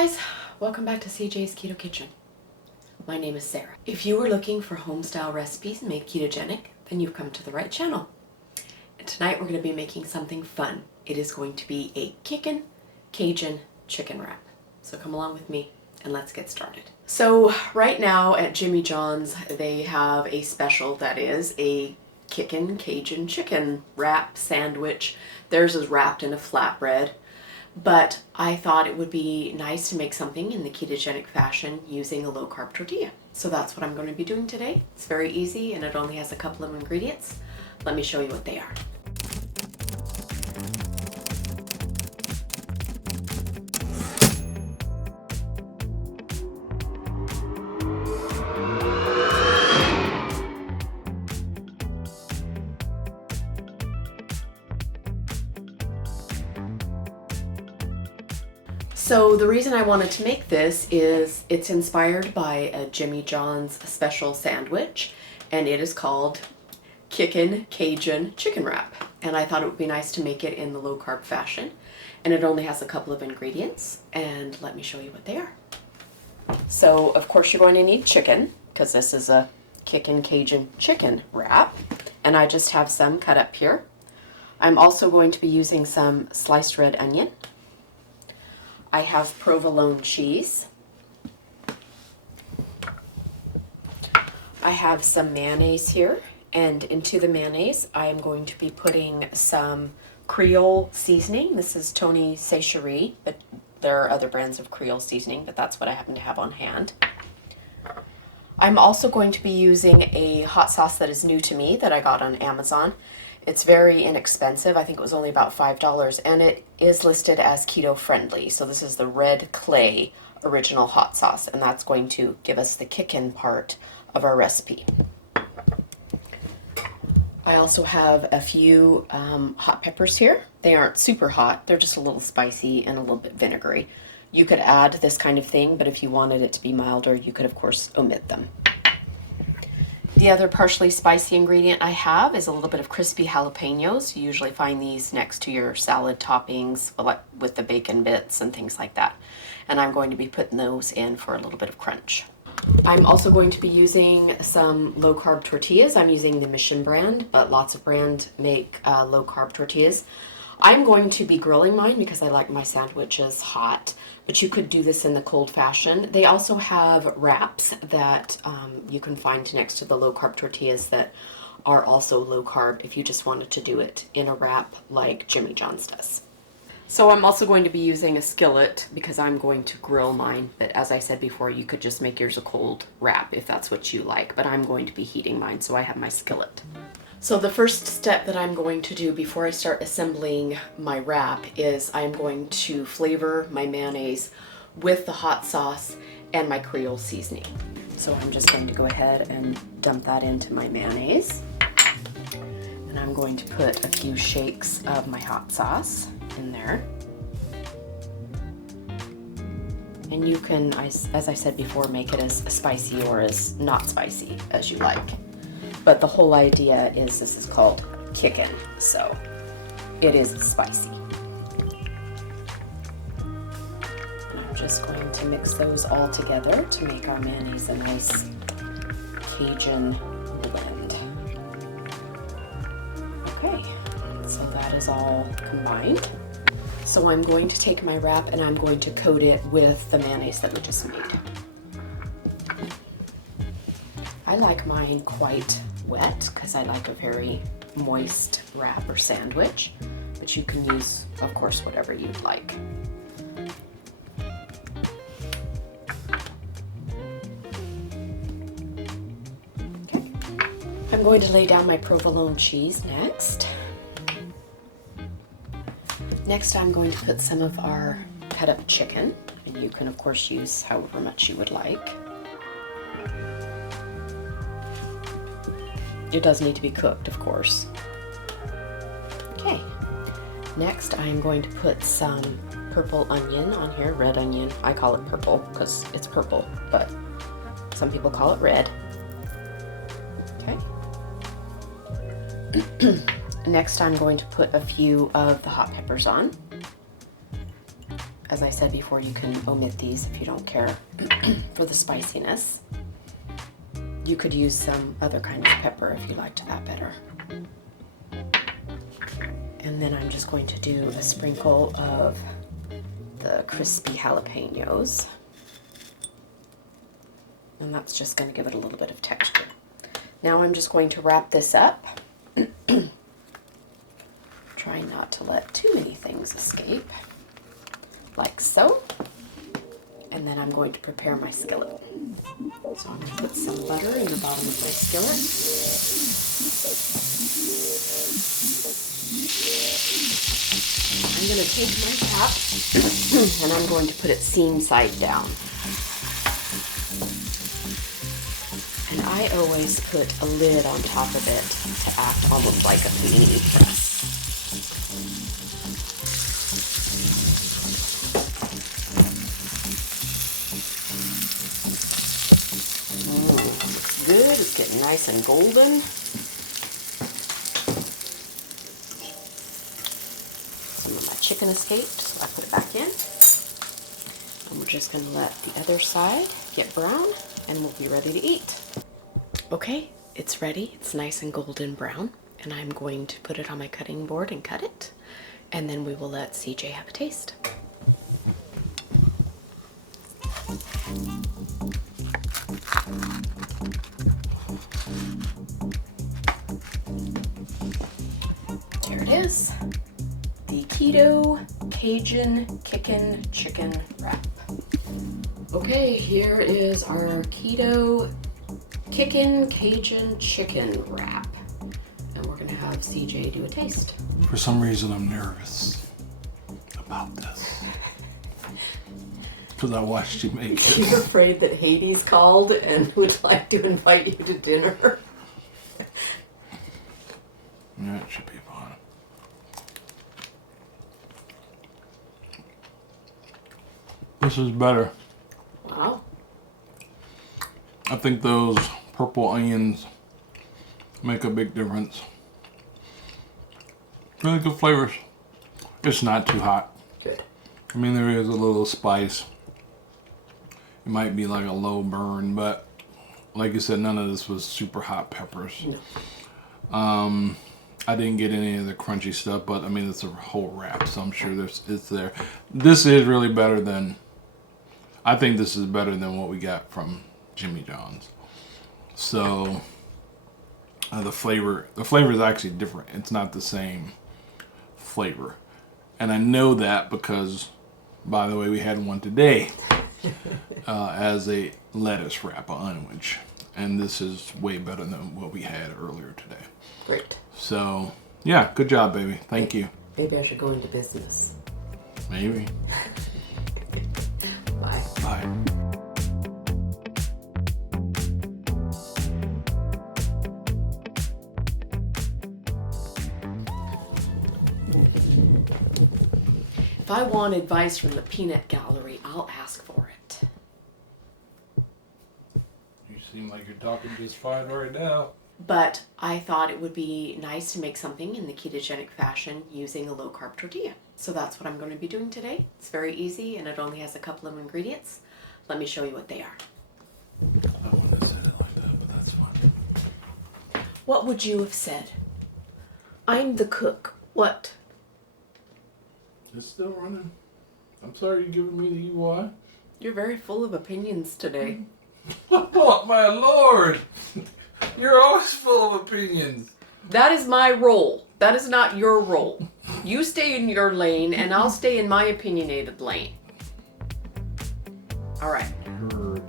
guys, welcome back to CJ's Keto Kitchen. My name is Sarah. If you are looking for home-style recipes made ketogenic, then you've come to the right channel. And tonight we're going to be making something fun. It is going to be a Kickin Cajun Chicken Wrap. So come along with me and let's get started. So right now at Jimmy John's, they have a special that is a Kickin Cajun Chicken Wrap sandwich. Theirs is wrapped in a flatbread. But I thought it would be nice to make something in the ketogenic fashion using a low-carb tortilla. So that's what I'm going to be doing today. It's very easy and it only has a couple of ingredients. Let me show you what they are. So the reason I wanted to make this is it's inspired by a Jimmy John's special sandwich, and it is called Kickin Cajun Chicken Wrap. And I thought it would be nice to make it in the low carb fashion. And it only has a couple of ingredients, and let me show you what they are. So of course you're going to need chicken, because this is a Kickin Cajun Chicken Wrap. And I just have some cut up here. I'm also going to be using some sliced red onion. I have provolone cheese. I have some mayonnaise here, and into the mayonnaise I am going to be putting some Creole seasoning. This is Tony Secherie, but there are other brands of Creole seasoning, but that's what I happen to have on hand. I'm also going to be using a hot sauce that is new to me that I got on Amazon. It's very inexpensive. I think it was only about $5, and it is listed as keto friendly. So this is the Red Clay original hot sauce, and that's going to give us the kickin part of our recipe. I also have a few hot peppers here. They aren't super hot. They're just a little spicy and a little bit vinegary. You could add this kind of thing, but if you wanted it to be milder, you could of course omit them. The other partially spicy ingredient I have is a little bit of crispy jalapenos. You usually find these next to your salad toppings with the bacon bits and things like that. And I'm going to be putting those in for a little bit of crunch. I'm also going to be using some low carb tortillas. I'm using the Mission brand, but lots of brands make low carb tortillas. I'm going to be grilling mine because I like my sandwiches hot, but you could do this in the cold fashion. They also have wraps that you can find next to the low carb tortillas that are also low carb if you just wanted to do it in a wrap like Jimmy John's does. So I'm also going to be using a skillet because I'm going to grill mine, but as I said before, you could just make yours a cold wrap if that's what you like, but I'm going to be heating mine, so I have my skillet. So the first step that I'm going to do before I start assembling my wrap is I'm going to flavor my mayonnaise with the hot sauce and my Creole seasoning. So I'm just going to go ahead and dump that into my mayonnaise. And I'm going to put a few shakes of my hot sauce in there. And you can, as I said before, make it as spicy or as not spicy as you like. But the whole idea is this is called Kickin, so it is spicy. And I'm just going to mix those all together to make our mayonnaise a nice Cajun blend. Okay, so that is all combined. So I'm going to take my wrap and I'm going to coat it with the mayonnaise that we just made. I like mine quite wet because I like a very moist wrap or sandwich, but you can use, of course, whatever you'd like. Okay. I'm going to lay down my provolone cheese next. Next, I'm going to put some of our cut up chicken, and you can, of course, use however much you would like. It does need to be cooked, of course. Okay, next I'm going to put some purple onion on here, red onion. I call it purple because it's purple, but some people call it red. Okay. Next I'm going to put a few of the hot peppers on. As I said before, you can omit these if you don't care for the spiciness. You could use some other kind of pepper if you liked that better. And then I'm just going to do a sprinkle of the crispy jalapenos. And that's just going to give it a little bit of texture. Now I'm just going to wrap this up. Try not to let too many things escape, like so. And then I'm going to prepare my skillet. So I'm going to put some butter in the bottom of my skillet. I'm going to take my tap and I'm going to put it seam side down. And I always put a lid on top of it to act almost like a panini press. Looks good. It's getting nice and golden. Some of my chicken escaped, so I put it back in. And we're just going to let the other side get brown, and we'll be ready to eat. Okay, it's ready. It's nice and golden brown, and I'm going to put it on my cutting board and cut it, and then we will let CJ have a taste. Here it is, the Keto Cajun Kickin Chicken Wrap. Okay, here is our Keto Kickin Cajun Chicken Wrap. And we're gonna have CJ do a taste. For some reason, I'm nervous about this. Because I watched you make it. You're afraid that Hades called and would like to invite you to dinner. Yeah, it should be fine. This is better. Wow. I think those purple onions make a big difference. Really good flavors. It's not too hot. Good. I mean, there is a little spice. It might be like a low burn, but like you said, none of this was super hot peppers. No. I didn't get any of the crunchy stuff, but I mean, it's a whole wrap, so I'm sure it's there. This is really better than, I think this is better than what we got from Jimmy John's. So the flavor is actually different. It's not the same flavor. And I know that because, by the way, we had one today as a lettuce wrap, a sandwich. And this is way better than what we had earlier today. Great. So, yeah, good job, baby. Thank you. Maybe I should go into business. Maybe. Bye. Bye. If I want advice from the peanut gallery, I'll ask for it. You seem like you're talking just fine right now. But I thought it would be nice to make something in the ketogenic fashion using a low carb tortilla. So that's what I'm going to be doing today. It's very easy and it only has a couple of ingredients. Let me show you what they are. I wouldn't have said it like that, but that's fine. What would you have said? I'm the cook. What? It's still running. I'm sorry you're giving me the evil eye. You're very full of opinions today. Oh, my lord! You're always full of opinions. That is my role. That is not your role. You stay in your lane and I'll stay in my opinionated lane. All right. Heard.